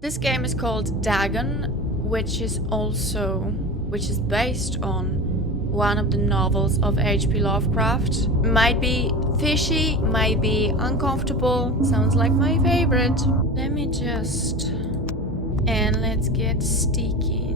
This game is called Dagon, which is based on one of the novels of H.P. Lovecraft. Might be fishy, might be uncomfortable. Sounds like my favorite. Let's get sticky.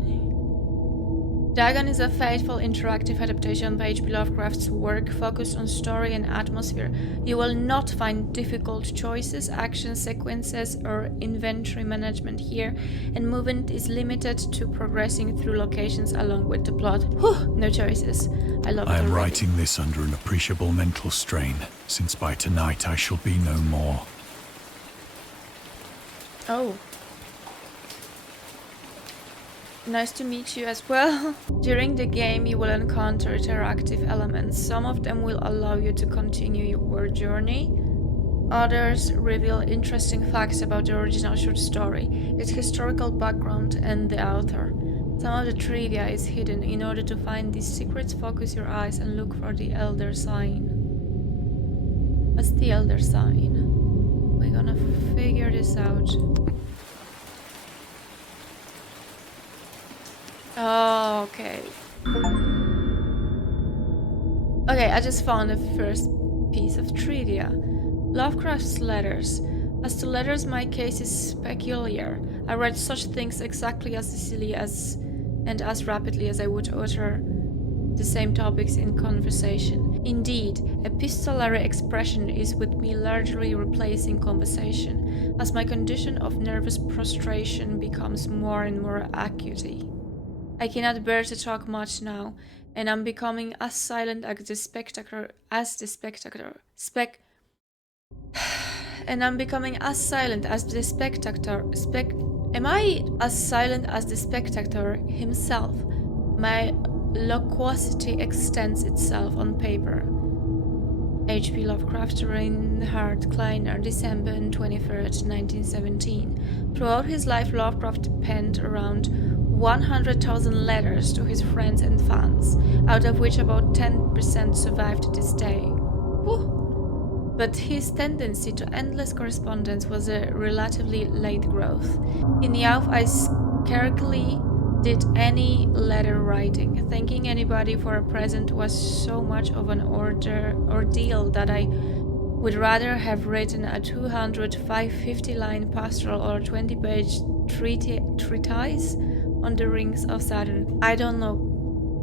Dagon is a faithful interactive adaptation of H.P. Lovecraft's work focused on story and atmosphere. You will not find difficult choices, action sequences, or inventory management here, and movement is limited to progressing through locations along with the plot. Whew, no choices. I love it. I am already. writing this under an appreciable mental strain, since by tonight I shall be no more. Oh. Nice to meet you as well. During the game, you will encounter interactive elements. Some of them will allow you to continue your journey. Others reveal interesting facts about the original short story, its historical background, and the author. Some of the trivia is hidden. In order to find these secrets, focus your eyes and look for the Elder Sign. What's the Elder Sign? We're gonna figure this out. Oh, okay. Okay, I just found the first piece of trivia. Lovecraft's letters. As to letters, my case is peculiar. I write such things exactly as easily and as rapidly as I would utter the same topics in conversation. Indeed, epistolary expression is with me largely replacing conversation, as my condition of nervous prostration becomes more and more acute. I cannot bear to talk much now, and I'm becoming as silent as the spectator. And I'm becoming as silent as the spectator. Am I as silent as the spectator himself? My loquacity extends itself on paper. H.P. Lovecraft, Reinhard Kleiner, December 23rd, 1917. Throughout his life, Lovecraft penned around 100,000 letters to his friends and fans, out of which about 10% survive to this day. Whew. But his tendency to endless correspondence was a relatively late growth. In youth, I scarcely did any letter writing. Thanking anybody for a present was so much of an ordeal that I would rather have written a 250-line pastoral or 20-page treatise on the rings of Saturn. I don't know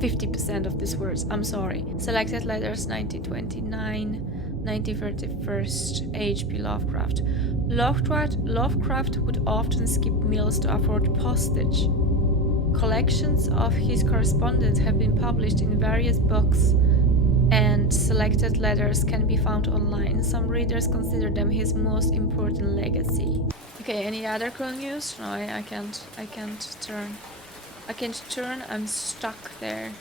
50% of these words, I'm sorry. Selected letters 1929, 1931, H.P. Lovecraft. Lovecraft would often skip meals to afford postage. Collections of his correspondence have been published in various books, and selected letters can be found online. Some readers consider them his most important legacy. Okay, any other cool news? No, I can't turn. I can't turn, I'm stuck there.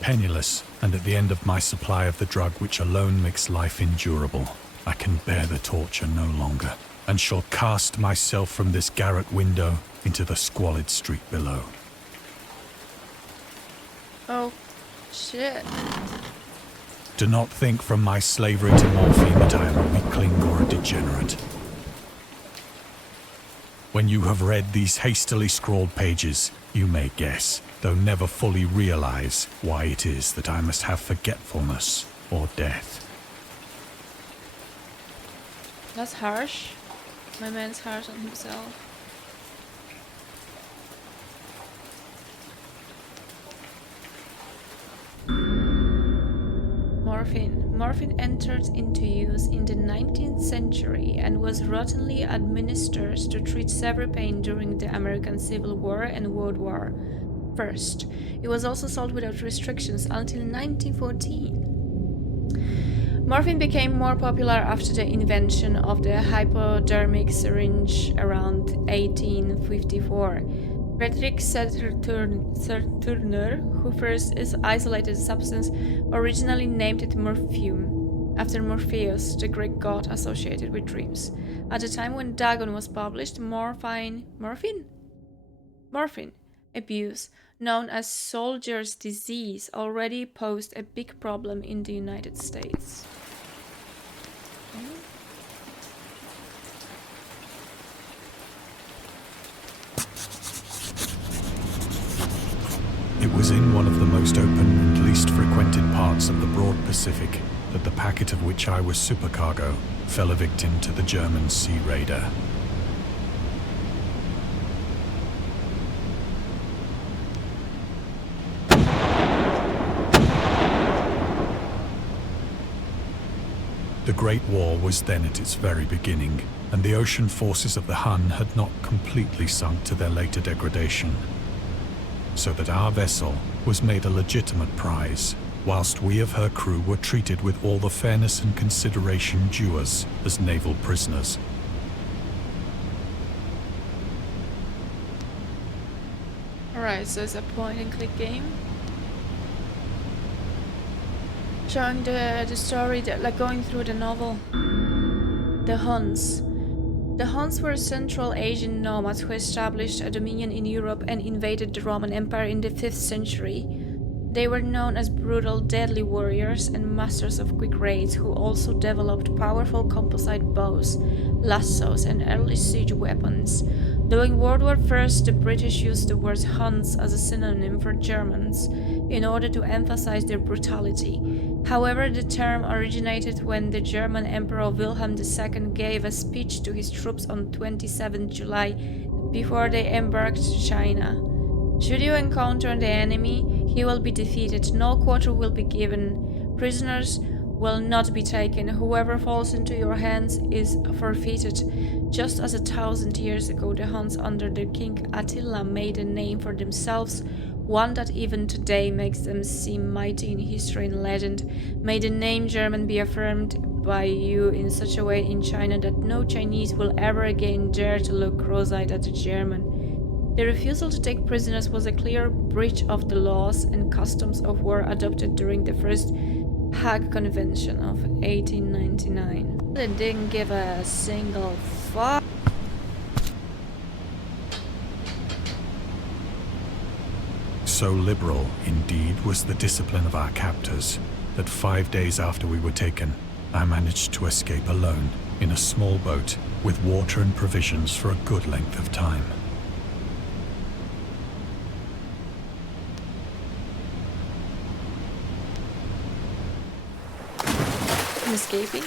Penniless, and at the end of my supply of the drug which alone makes life endurable, I can bear the torture no longer, and shall cast myself from this garret window into the squalid street below. Oh, shit. Do not think from my slavery to morphine that I am a weakling or a degenerate. When you have read these hastily scrawled pages, you may guess, though never fully realize, why it is that I must have forgetfulness or death. That's harsh. My man's harsh on himself. Morphine entered into use in the 19th century and was routinely administered to treat severe pain during the American Civil War and World War I. It was also sold without restrictions until 1914. Morphine became more popular after the invention of the hypodermic syringe around 1854. Frederick Turner, who first isolated the substance, originally named it morphium, after Morpheus, the Greek god associated with dreams. At the time when Dagon was published, morphine abuse, known as soldier's disease, already posed a big problem in the United States. Pacific that the packet of which I was supercargo fell a victim to the German sea raider. The Great War was then at its very beginning, and the ocean forces of the Hun had not completely sunk to their later degradation, so that our vessel was made a legitimate prize, whilst we of her crew were treated with all the fairness and consideration due us as naval prisoners. Alright, so it's a point-and-click game. Showing the story, like going through the novel. The Huns. The Huns were Central Asian nomads who established a dominion in Europe and invaded the Roman Empire in the 5th century. They were known as brutal, deadly warriors and masters of quick raids who also developed powerful composite bows, lassos, and early siege weapons. During World War I, the British used the word Huns as a synonym for Germans in order to emphasize their brutality. However, the term originated when the German Emperor Wilhelm II gave a speech to his troops on 27 July before they embarked to China. Should you encounter the enemy, he will be defeated, no quarter will be given, prisoners will not be taken, whoever falls into your hands is forfeited. Just as 1,000 years ago the Huns under their king Attila made a name for themselves, one that even today makes them seem mighty in history and legend, may the name German be affirmed by you in such a way in China that no Chinese will ever again dare to look cross-eyed at a German. The refusal to take prisoners was a clear breach of the laws and customs of war adopted during the First Hague Convention of 1899. They didn't give a single fuck. So liberal, indeed, was the discipline of our captors, that 5 days after we were taken, I managed to escape alone in a small boat with water and provisions for a good length of time. Escaping?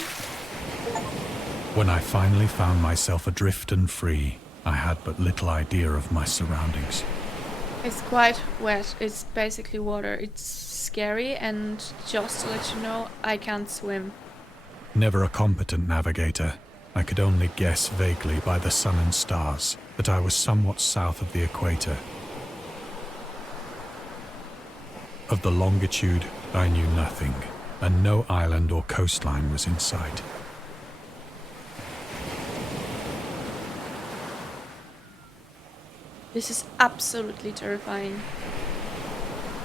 When I finally found myself adrift and free, I had but little idea of my surroundings. It's quite wet, it's basically water. It's scary, and just to let you know, I can't swim. Never a competent navigator, I could only guess vaguely by the sun and stars that I was somewhat south of the equator. Of the longitude, I knew nothing, and no island or coastline was in sight. This is absolutely terrifying.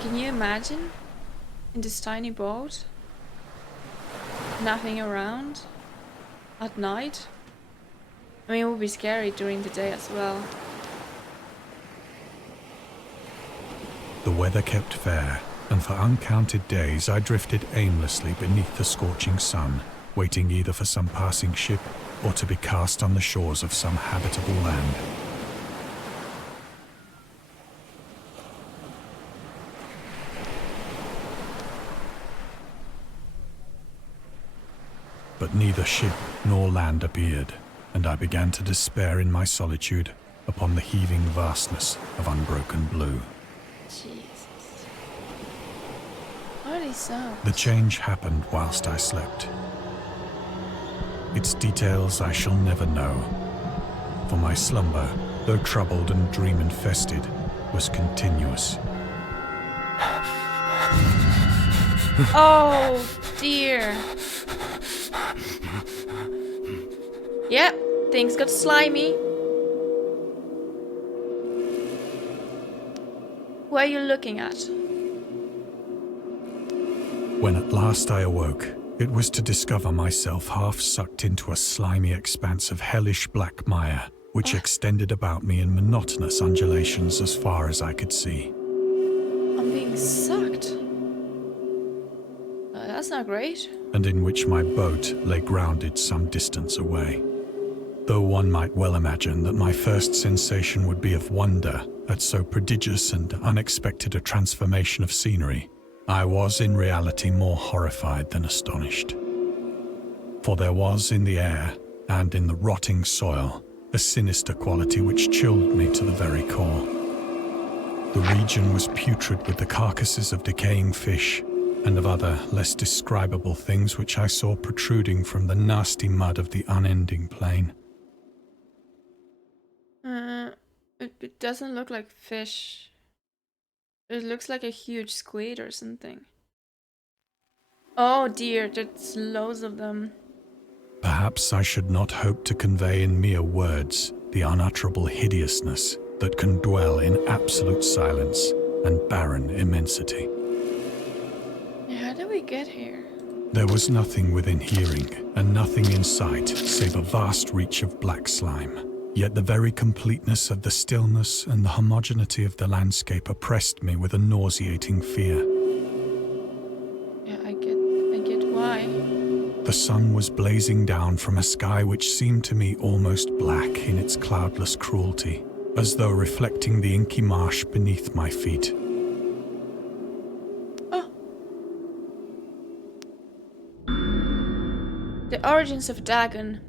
Can you imagine? In this tiny boat? Nothing around? At night? I mean, it would be scary during the day as well. The weather kept fair, and for uncounted days I drifted aimlessly beneath the scorching sun, waiting either for some passing ship or to be cast on the shores of some habitable land. But neither ship nor land appeared, and I began to despair in my solitude upon the heaving vastness of unbroken blue. Jesus. What are these sounds? The change happened whilst I slept. Its details I shall never know, for my slumber, though troubled and dream-infested, was continuous. Oh dear. Yeah, things got slimy. Who are you looking at? When at last I awoke, it was to discover myself half sucked into a slimy expanse of hellish black mire, which extended about me in monotonous undulations as far as I could see. I'm being sucked. That's not great. And in which my boat lay grounded some distance away. Though one might well imagine that my first sensation would be of wonder at so prodigious and unexpected a transformation of scenery, I was in reality more horrified than astonished. For there was in the air, and in the rotting soil, a sinister quality which chilled me to the very core. The region was putrid with the carcasses of decaying fish, and of other, less describable things which I saw protruding from the nasty mud of the unending plain. It doesn't look like fish. It looks like a huge squid or something. Oh dear, there's loads of them. Perhaps I should not hope to convey in mere words the unutterable hideousness that can dwell in absolute silence and barren immensity. How did we get here? There was nothing within hearing, and nothing in sight, save a vast reach of black slime. Yet the very completeness of the stillness and the homogeneity of the landscape oppressed me with a nauseating fear. Yeah, I get why. The sun was blazing down from a sky which seemed to me almost black in its cloudless cruelty, as though reflecting the inky marsh beneath my feet. Oh. The origins of Dagon.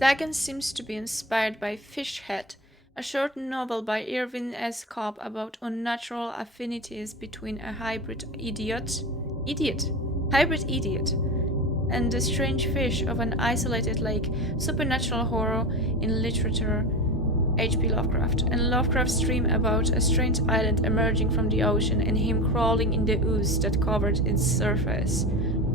Dagon seems to be inspired by Fish Head, a short novel by Irvin S. Cobb about unnatural affinities between a hybrid idiot, and the strange fish of an isolated lake. Supernatural horror in literature, H.P. Lovecraft, and Lovecraft's dream about a strange island emerging from the ocean and him crawling in the ooze that covered its surface.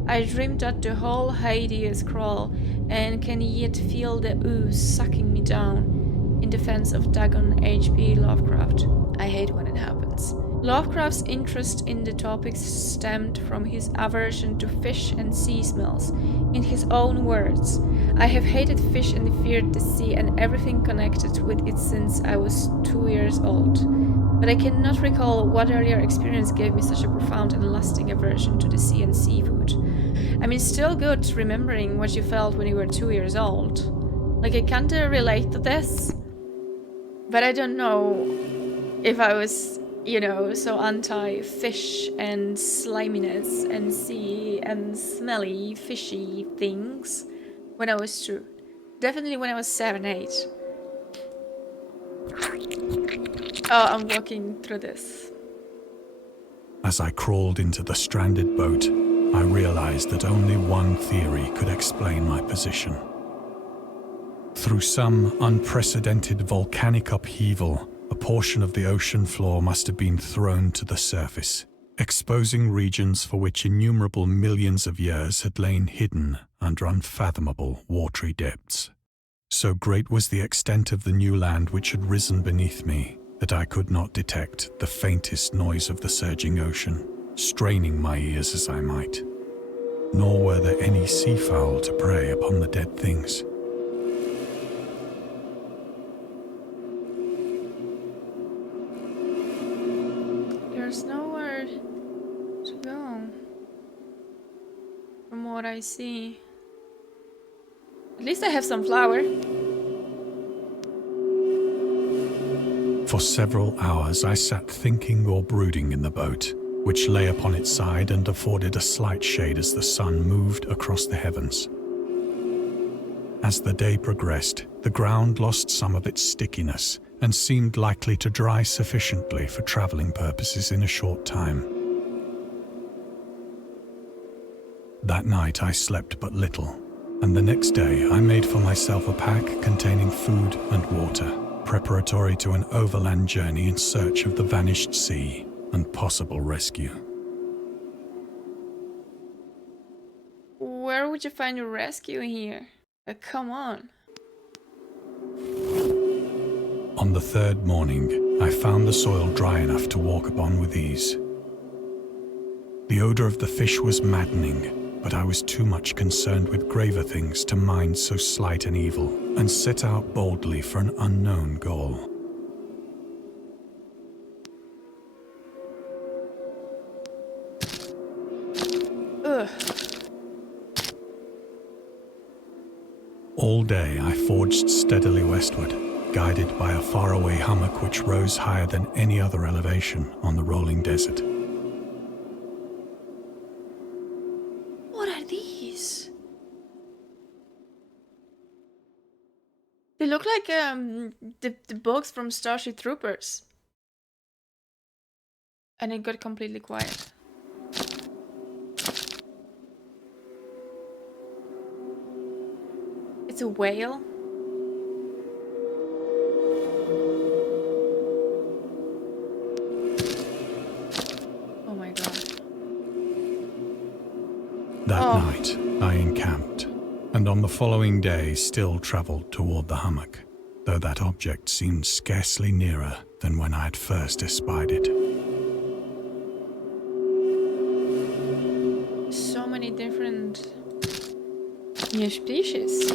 I dreamed that the whole Hades crawl and can yet feel the ooze sucking me down. In defense of Dagon, H.P. Lovecraft. I hate when it happens. Lovecraft's interest in the topic stemmed from his aversion to fish and sea smells. In his own words, I have hated fish and feared the sea and everything connected with it since I was 2 years old. But I cannot recall what earlier experience gave me such a profound and lasting aversion to the sea and seafood. I mean, still good remembering what you felt when you were 2 years old. Like, I can't relate to this, but I don't know if I was, you know, so anti-fish and sliminess and sea and smelly, fishy things when I was 2. Definitely when I was 7, 8. Oh, I'm walking through this. As I crawled into the stranded boat, I realized that only one theory could explain my position. Through some unprecedented volcanic upheaval, a portion of the ocean floor must have been thrown to the surface, exposing regions for which innumerable millions of years had lain hidden under unfathomable watery depths. So great was the extent of the new land which had risen beneath me that I could not detect the faintest noise of the surging ocean, straining my ears as I might. Nor were there any seafowl to prey upon the dead things. There's nowhere to go, from what I see. At least I have some flour. For several hours I sat thinking or brooding in the boat, which lay upon its side and afforded a slight shade as the sun moved across the heavens. As the day progressed, the ground lost some of its stickiness and seemed likely to dry sufficiently for traveling purposes in a short time. That night I slept but little, and the next day I made for myself a pack containing food and water, preparatory to an overland journey in search of the vanished sea and possible rescue. Where would you find a rescue here? Come on. On the third morning, I found the soil dry enough to walk upon with ease. The odor of the fish was maddening, but I was too much concerned with graver things to mind so slight an evil, and set out boldly for an unknown goal. Ugh. All day I forged steadily westward, guided by a faraway hummock which rose higher than any other elevation on the rolling desert. They look like the bugs from Starship Troopers. And it got completely quiet. It's a whale. Oh my god. That night, I encamped, and on the following day still travelled toward the hummock, though that object seemed scarcely nearer than when I had first espied it. So many different new species.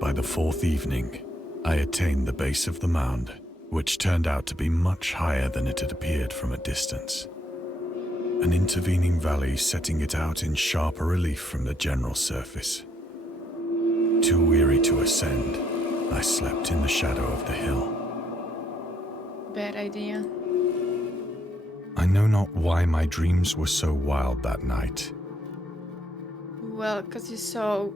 By the fourth evening, I attained the base of the mound, which turned out to be much higher than it had appeared from a distance. An intervening valley setting it out in sharper relief from the general surface. Too weary to ascend, I slept in the shadow of the hill. Bad idea. I know not why my dreams were so wild that night. Well, because you saw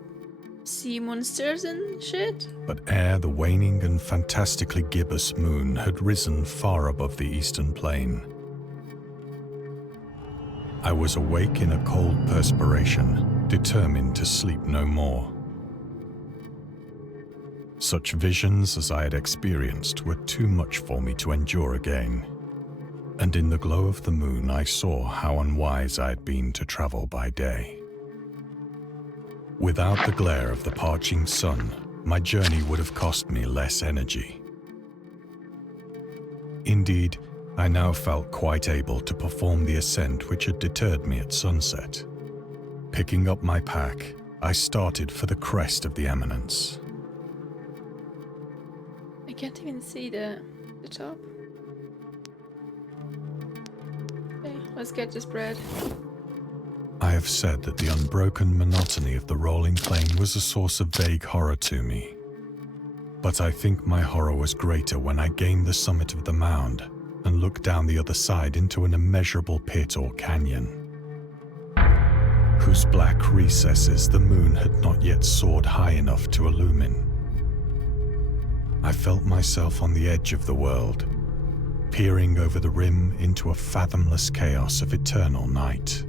sea monsters and shit? But ere the waning and fantastically gibbous moon had risen far above the eastern plain, I was awake in a cold perspiration, determined to sleep no more. Such visions as I had experienced were too much for me to endure again, and in the glow of the moon I saw how unwise I had been to travel by day. Without the glare of the parching sun, my journey would have cost me less energy. Indeed, I now felt quite able to perform the ascent which had deterred me at sunset. Picking up my pack, I started for the crest of the eminence. I can't even see the top. Okay, let's get this bread. I have said that the unbroken monotony of the rolling plain was a source of vague horror to me. But I think my horror was greater when I gained the summit of the mound and looked down the other side into an immeasurable pit or canyon, whose black recesses the moon had not yet soared high enough to illumine. I felt myself on the edge of the world, peering over the rim into a fathomless chaos of eternal night.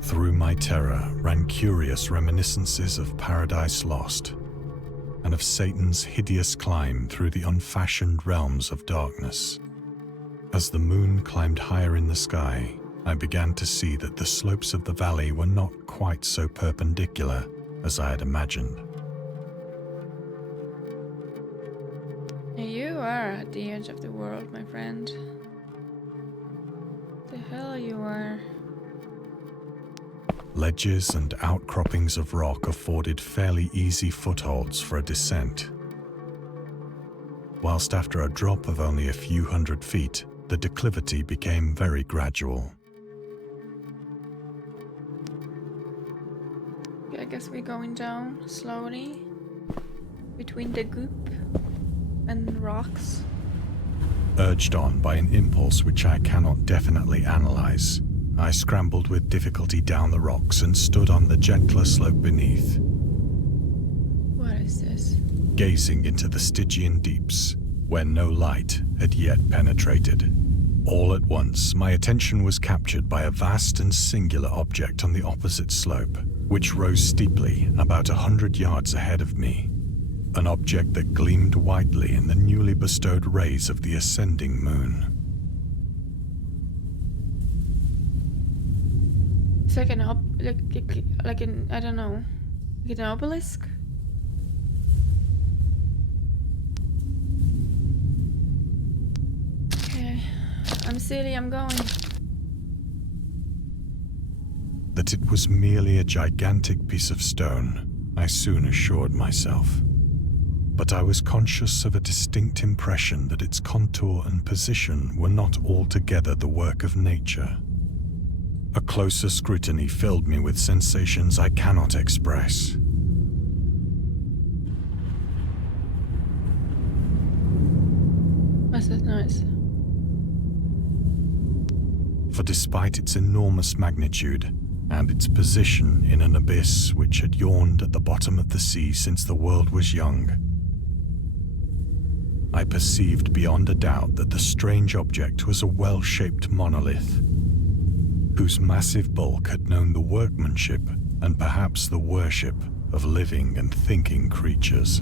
Through my terror ran curious reminiscences of Paradise Lost, and of Satan's hideous climb through the unfashioned realms of darkness. As the moon climbed higher in the sky, I began to see that the slopes of the valley were not quite so perpendicular as I had imagined. You are at the edge of the world, my friend. The hell you are. Ledges and outcroppings of rock afforded fairly easy footholds for a descent, whilst after a drop of only a few hundred feet, the declivity became very gradual. I guess we're going down slowly between the goop and rocks. Urged on by an impulse which I cannot definitely analyze, I scrambled with difficulty down the rocks and stood on the gentler slope beneath. What is this? Gazing into the Stygian deeps, where no light had yet penetrated. All at once, my attention was captured by a vast and singular object on the opposite slope, which rose steeply about 100 yards ahead of me. An object that gleamed whitely in the newly bestowed rays of the ascending moon. It's like an like an I don't know, like an obelisk. Okay, I'm silly. I'm going. That it was merely a gigantic piece of stone, I soon assured myself. But I was conscious of a distinct impression that its contour and position were not altogether the work of nature. A closer scrutiny filled me with sensations I cannot express. What's that noise? For despite its enormous magnitude, and its position in an abyss which had yawned at the bottom of the sea since the world was young. I perceived beyond a doubt that the strange object was a well-shaped monolith, whose massive bulk had known the workmanship and perhaps the worship of living and thinking creatures.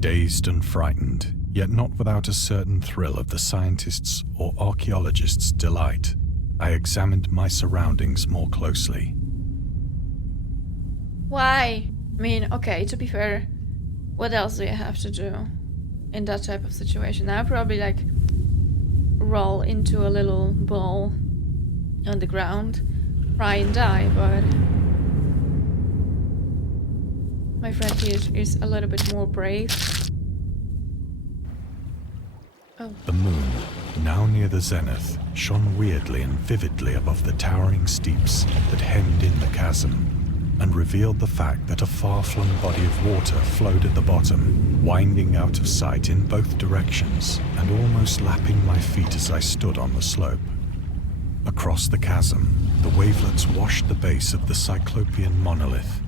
Dazed and frightened, yet not without a certain thrill of the scientist's or archaeologist's delight, I examined my surroundings more closely. Why? I mean, okay, to be fair, what else do you have to do in that type of situation? I'll probably like roll into a little ball on the ground, try and die, but my friend here is a little bit more brave. Oh. The moon, now near the zenith, shone weirdly and vividly above the towering steeps that hemmed in the chasm, and revealed the fact that a far-flung body of water flowed at the bottom, winding out of sight in both directions and almost lapping my feet as I stood on the slope. Across the chasm, the wavelets washed the base of the Cyclopean monolith,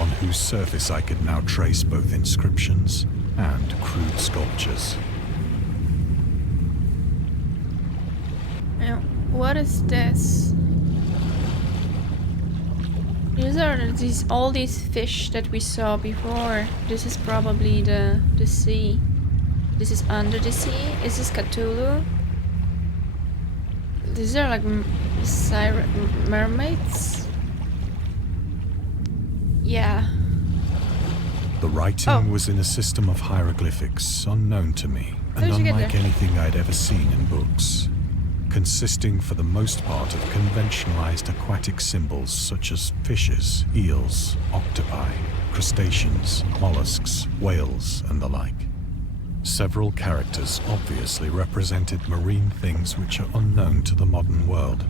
on whose surface I could now trace both inscriptions and crude sculptures. Now, what is this? These are all these fish that we saw before. This is probably the sea. This is under the sea. Is this Cthulhu? These are like mermaids? Yeah. The writing was in a system of hieroglyphics unknown to me, and How did you get unlike there? anything I'd ever seen in books, consisting for the most part of conventionalized aquatic symbols such as fishes, eels, octopi, crustaceans, mollusks, whales, and the like. Several characters obviously represented marine things which are unknown to the modern world,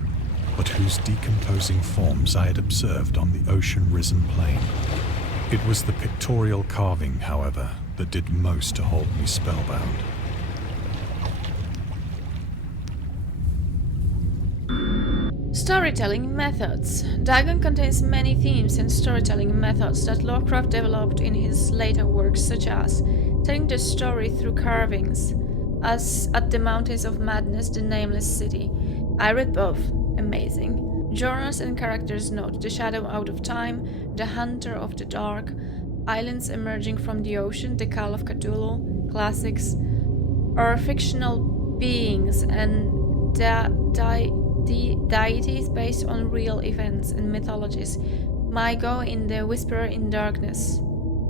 but whose decomposing forms I had observed on the ocean-risen plain. It was the pictorial carving, however, that did most to hold me spellbound. Storytelling methods. Dagon contains many themes and storytelling methods that Lovecraft developed in his later works, such as telling the story through carvings, as at the Mountains of Madness, The Nameless City. I read both. Amazing. Genres and characters note: The Shadow Out of Time, The Hunter of the Dark, Islands Emerging from the Ocean, The Call of Cthulhu, classics, or fictional beings and deities based on real events and mythologies. Mygo in The Whisperer in Darkness.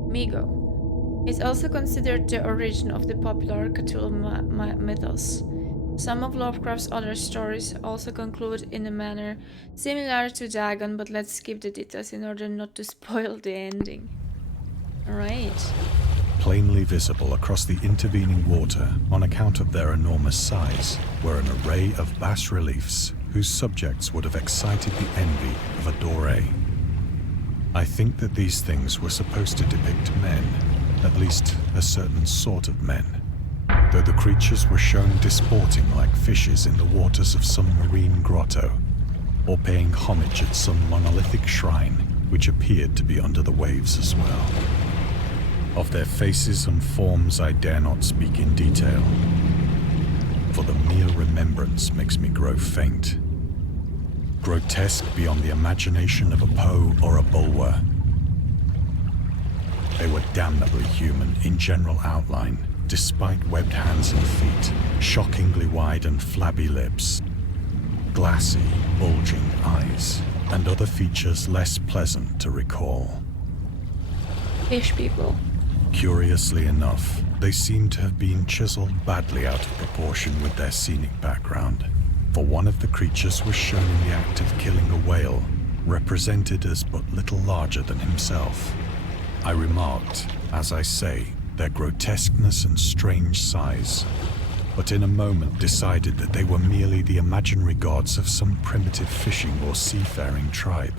Migo is also considered the origin of the popular Cthulhu mythos. Some of Lovecraft's other stories also conclude in a manner similar to Dagon, but let's skip the details in order not to spoil the ending. Alright. Plainly visible across the intervening water, on account of their enormous size, were an array of bas-reliefs whose subjects would have excited the envy of a doré. I think that these things were supposed to depict men, at least a certain sort of men, though the creatures were shown disporting like fishes in the waters of some marine grotto, or paying homage at some monolithic shrine which appeared to be under the waves as well. Of their faces and forms I dare not speak in detail, for the mere remembrance makes me grow faint. Grotesque beyond the imagination of a Poe or a Bulwer. They were damnably human in general outline, despite webbed hands and feet, shockingly wide and flabby lips, glassy, bulging eyes, and other features less pleasant to recall. Fish people. Curiously enough, they seem to have been chiseled badly out of proportion with their scenic background, for one of the creatures was shown in the act of killing a whale, represented as but little larger than himself. I remarked, as I say, their grotesqueness and strange size, but in a moment decided that they were merely the imaginary gods of some primitive fishing or seafaring tribe.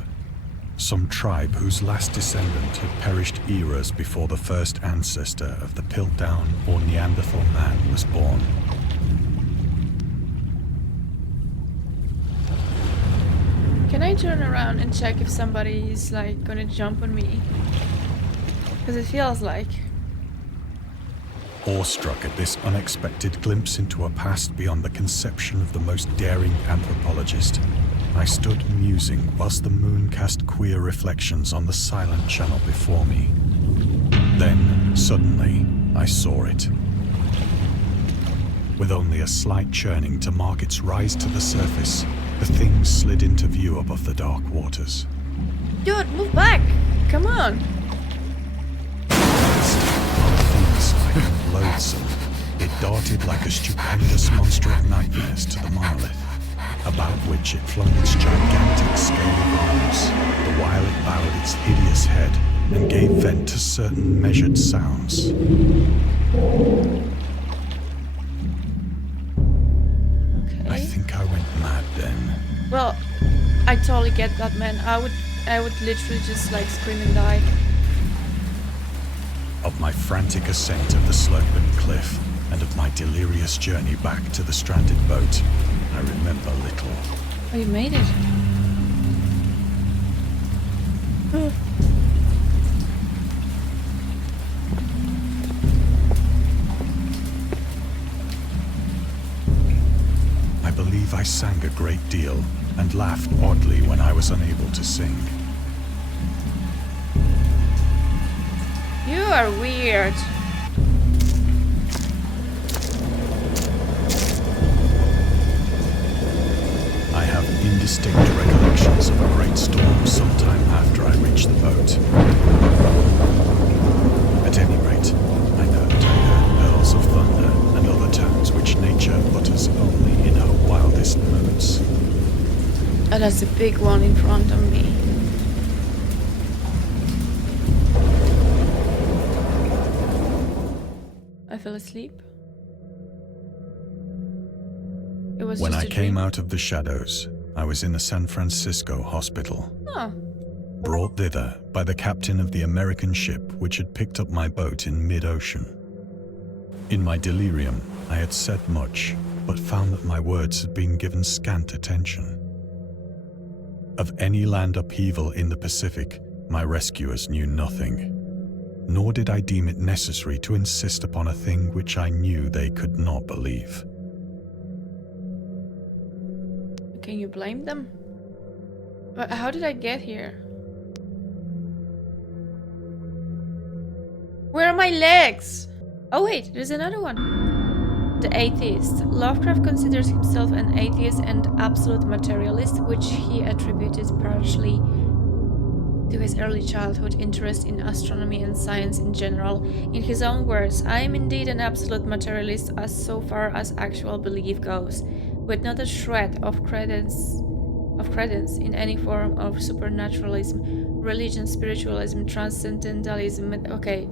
Some tribe whose last descendant had perished eras before the first ancestor of the Piltdown or Neanderthal man was born. Can I turn around and check if somebody is like gonna jump on me? Because it feels like. Awestruck at this unexpected glimpse into a past beyond the conception of the most daring anthropologist, I stood musing whilst the moon cast queer reflections on the silent channel before me. Then, suddenly, I saw it. With only a slight churning to mark its rise to the surface, the thing slid into view above the dark waters. Dude, move back! Come on! Fiend-like and loathsome, it darted like a stupendous monster of nightmares to the monolith, about which it flung its gigantic scaly arms, the while it bowed its hideous head and gave vent to certain measured sounds. Okay. I think I went mad then. Well, I totally get that, man. I would literally just like scream and die. Of my frantic ascent of the sloping cliff and of my delirious journey back to the stranded boat, I remember little. Oh, you made it. I believe I sang a great deal and laughed oddly when I was unable to sing. You are weird. I have indistinct recollections of a great storm sometime after I reached the boat. At any rate, I know that I heard pearls of thunder and other tones which nature utters only in her wildest moods. Oh, that's a big one in front of me. I fell asleep. It was When just I a came dream. out of the shadows, I was in a San Francisco hospital, Oh, brought thither by the captain of the American ship which had picked up my boat in mid-ocean. In my delirium, I had said much, but found that my words had been given scant attention. Of any land upheaval in the Pacific, my rescuers knew nothing, nor did I deem it necessary to insist upon a thing which I knew they could not believe. can you blame them? But how did I get here? Where are my legs? Oh wait, there's another one. The atheist. Lovecraft considers himself an atheist and absolute materialist, which he attributed partially to his early childhood interest in astronomy and science in general. In his own words, I am indeed an absolute materialist as so far as actual belief goes, with not a shred of credence in any form of supernaturalism, religion, spiritualism, transcendentalism. Okay,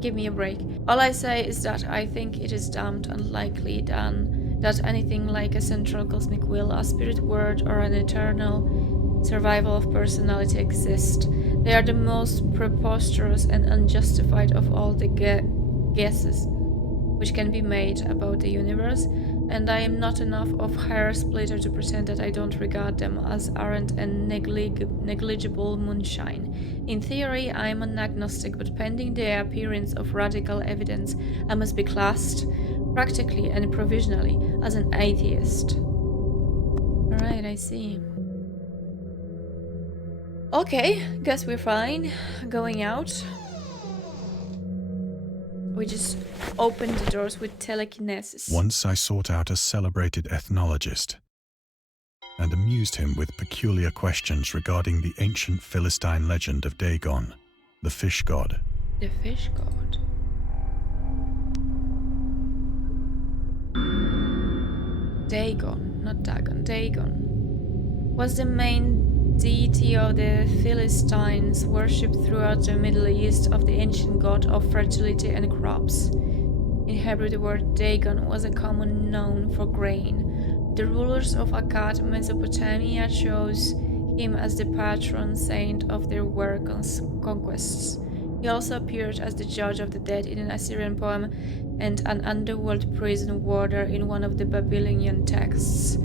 give me a break. All I say is that I think it is damned unlikely that anything like a central cosmic will, a spirit word, or an eternal survival of personality exist. They are the most preposterous and unjustified of all the guesses which can be made about the universe, and I am not enough of hair splitter to pretend that I don't regard them as errant and negligible moonshine. In theory, I am an agnostic, but pending the appearance of radical evidence, I must be classed, practically and provisionally, as an atheist. Alright, I see. Okay, guess we're fine. Going out. We just opened the doors with telekinesis. Once I sought out a celebrated ethnologist and amused him with peculiar questions regarding the ancient Philistine legend of Dagon, the fish god. The fish god. Dagon, not Dagon. Dagon was the main deity of the Philistines, worshipped throughout the Middle East, of the ancient god of fertility and crops. In Hebrew, the word Dagon was a common noun for grain. The rulers of Akkad, Mesopotamia, chose him as the patron saint of their war conquests. He also appeared as the judge of the dead in an Assyrian poem and an underworld prison warder in one of the Babylonian texts.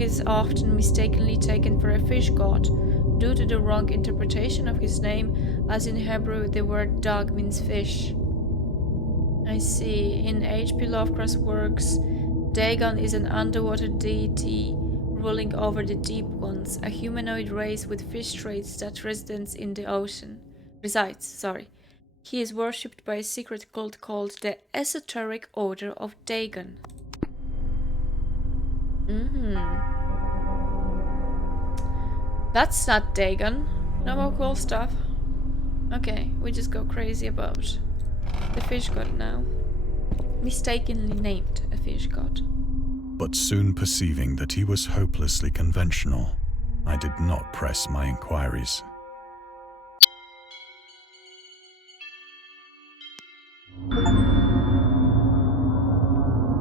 He is often mistakenly taken for a fish god due to the wrong interpretation of his name, as in Hebrew the word dag means fish. I see. In H.P. Lovecraft's works, Dagon is an underwater deity ruling over the deep ones, a humanoid race with fish traits that resides in the ocean. He is worshipped by a secret cult called the Esoteric Order of Dagon. That's not Dagon. No more cool stuff. Okay, we just go crazy about the fish god now. Mistakenly named a fish god. But soon perceiving that he was hopelessly conventional, I did not press my inquiries.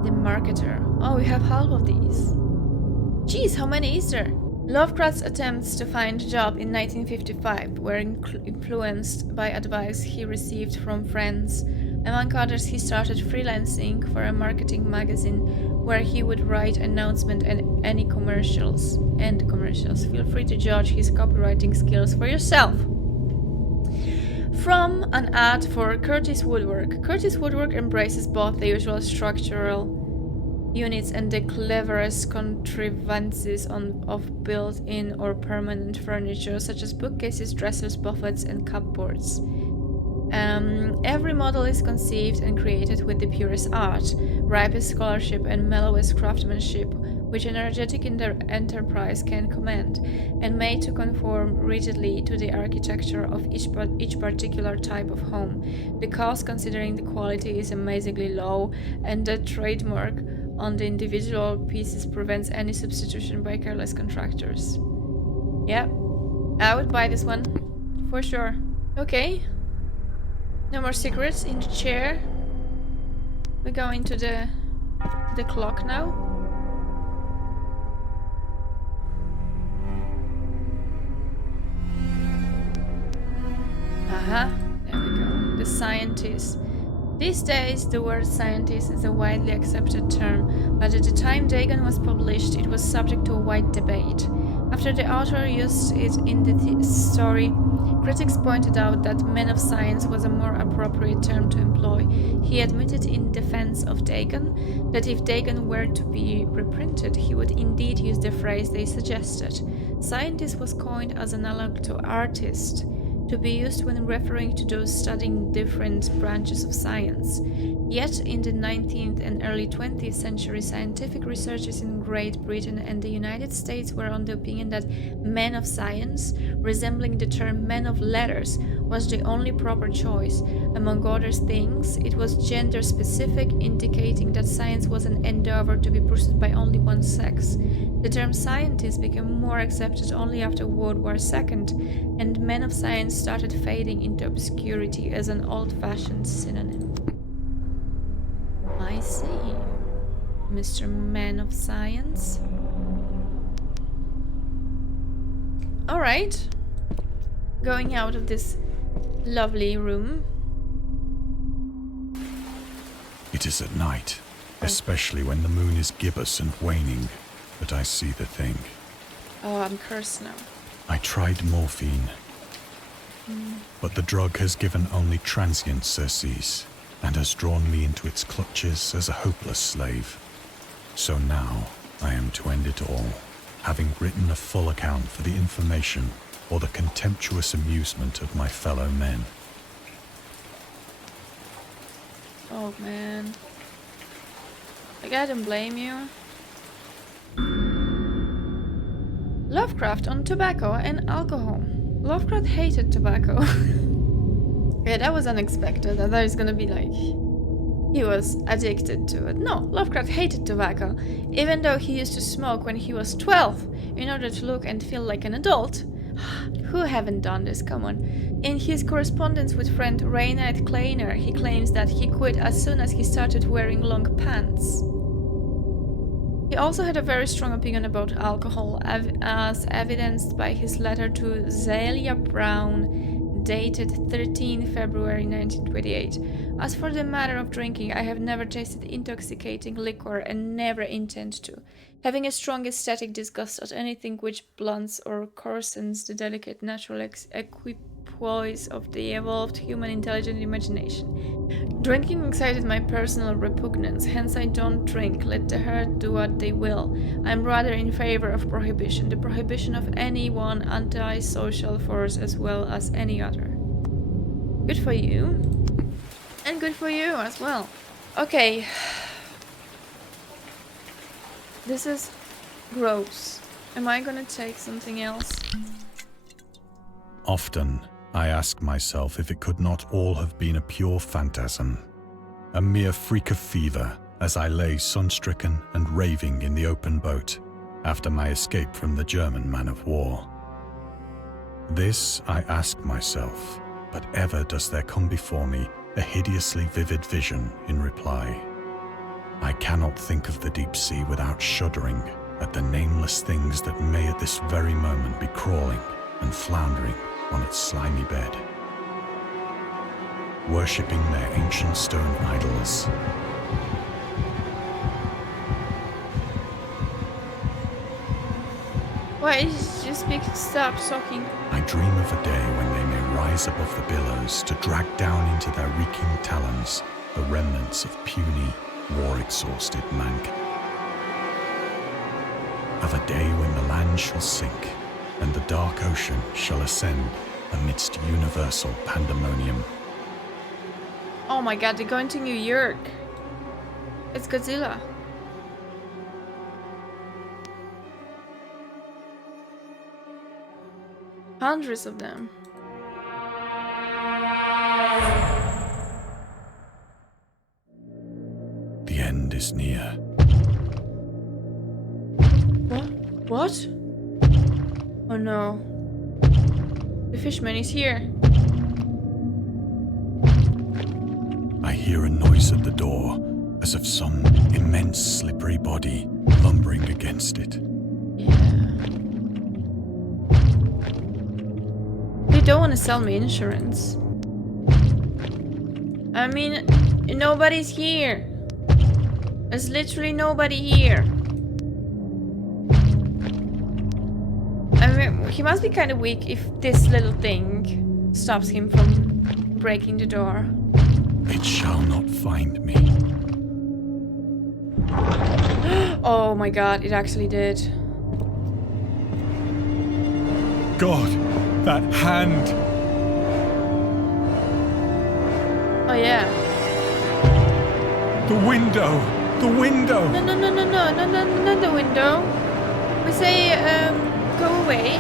The Marketer. Oh, we have half of these. Jeez, how many is there? Lovecraft's attempts to find a job in 1955 were influenced by advice he received from friends. Among others, he started freelancing for a marketing magazine where he would write announcements and any commercials. Feel free to judge his copywriting skills for yourself. From an ad for Curtis Woodwork. Curtis Woodwork embraces both the usual structural units and the cleverest contrivances of built-in or permanent furniture, such as bookcases, dressers, buffets, and cupboards. Every model is conceived and created with the purest art, ripest scholarship, and mellowest craftsmanship, which an energetic enterprise can command, and made to conform rigidly to the architecture of each particular type of home. The cost, considering the quality, is amazingly low, and the trademark on the individual pieces prevents any substitution by careless contractors. Yeah, I would buy this one, for sure. Okay. No more secrets in the chair. We go into the clock now. Aha, there we go. The scientist. These days, the word scientist is a widely accepted term, but at the time Dagon was published, it was subject to a wide debate. After the author used it in the story, critics pointed out that man of science was a more appropriate term to employ. He admitted in defense of Dagon that if Dagon were to be reprinted, he would indeed use the phrase they suggested. Scientist was coined as an analog to artist, to be used when referring to those studying different branches of science. Yet, in the 19th and early 20th century, scientific researchers in Great Britain and the United States were on the opinion that man of science, resembling the term man of letters, was the only proper choice. Among other things, it was gender specific, indicating that science was an endeavor to be pursued by only one sex. The term scientist became more accepted only after World War II, and men of science started fading into obscurity as an old-fashioned synonym. I see. Mr. Man of Science. Alright. Going out of this lovely room. It is at night, especially when the moon is gibbous and waning, that I see the thing. Oh, I'm cursed now. I tried morphine, but the drug has given only transient surcease, and has drawn me into its clutches as a hopeless slave. So now I am to end it all, having written a full account for the information or the contemptuous amusement of my fellow men. Oh man. Like, I don't blame you. Lovecraft on tobacco and alcohol. Lovecraft hated tobacco. Yeah, that was unexpected. I thought it's gonna be like he was addicted to it. No, Lovecraft hated tobacco, even though he used to smoke when he was 12 in order to look and feel like an adult. Who haven't done this? Come on. In his correspondence with friend Reinhard Kleiner, he claims that he quit as soon as he started wearing long pants. He also had a very strong opinion about alcohol, as evidenced by his letter to Zelia Brown, dated 13 February 1928. As for the matter of drinking, I have never tasted intoxicating liquor and never intend to, having a strong aesthetic disgust at anything which blunts or coarsens the delicate natural equipoise of the evolved human intelligent imagination. Drinking excited my personal repugnance, hence I don't drink, let the herd do what they will. I am rather in favor of prohibition, the prohibition of any one anti-social force as well as any other. Good for you. And good for you as well. Okay. This is gross. Am I gonna take something else? Often, I ask myself if it could not all have been a pure phantasm, a mere freak of fever as I lay sun-stricken and raving in the open boat after my escape from the German man-of-war. This I ask myself, but ever does there come before me a hideously vivid vision in reply. I cannot think of the deep sea without shuddering at the nameless things that may at this very moment be crawling and floundering on its slimy bed, worshipping their ancient stone idols. Why did you stop talking? I dream of a day when they may rise above the billows to drag down into their reeking talons the remnants of puny, war-exhausted mankind. Of a day when the land shall sink and the dark ocean shall ascend amidst universal pandemonium. Oh my god, they're going to New York. It's Godzilla. Hundreds of them. The end is near. What? Oh no. The fishman is here. I hear a noise at the door, as of some immense slippery body lumbering against it. Yeah. They don't want to sell me insurance. I mean, nobody's here. There's literally nobody here. I mean, he must be kind of weak if this little thing stops him from breaking the door. It shall not find me. Oh my god, it actually did. God, that hand! Oh yeah. The window! The window! No, no, no, no, no, no, no, not the window. We say, go away.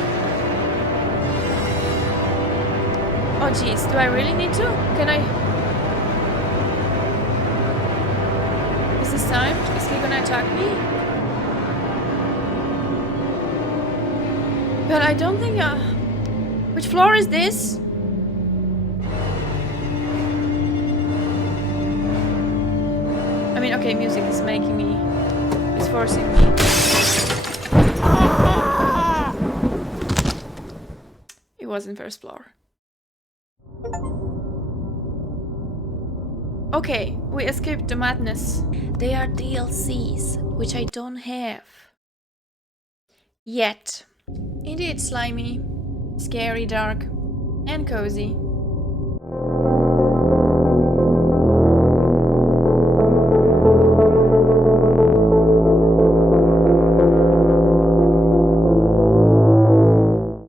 Oh jeez, do I really need to? Can I? Is this time? Is he gonna attack me? But I don't think, which floor is this? I mean, okay, music is making me, it's forcing me. It wasn't first floor. Okay, we escaped the madness. They are DLCs, which I don't have. Yet. Indeed, slimy, scary, dark, and cozy.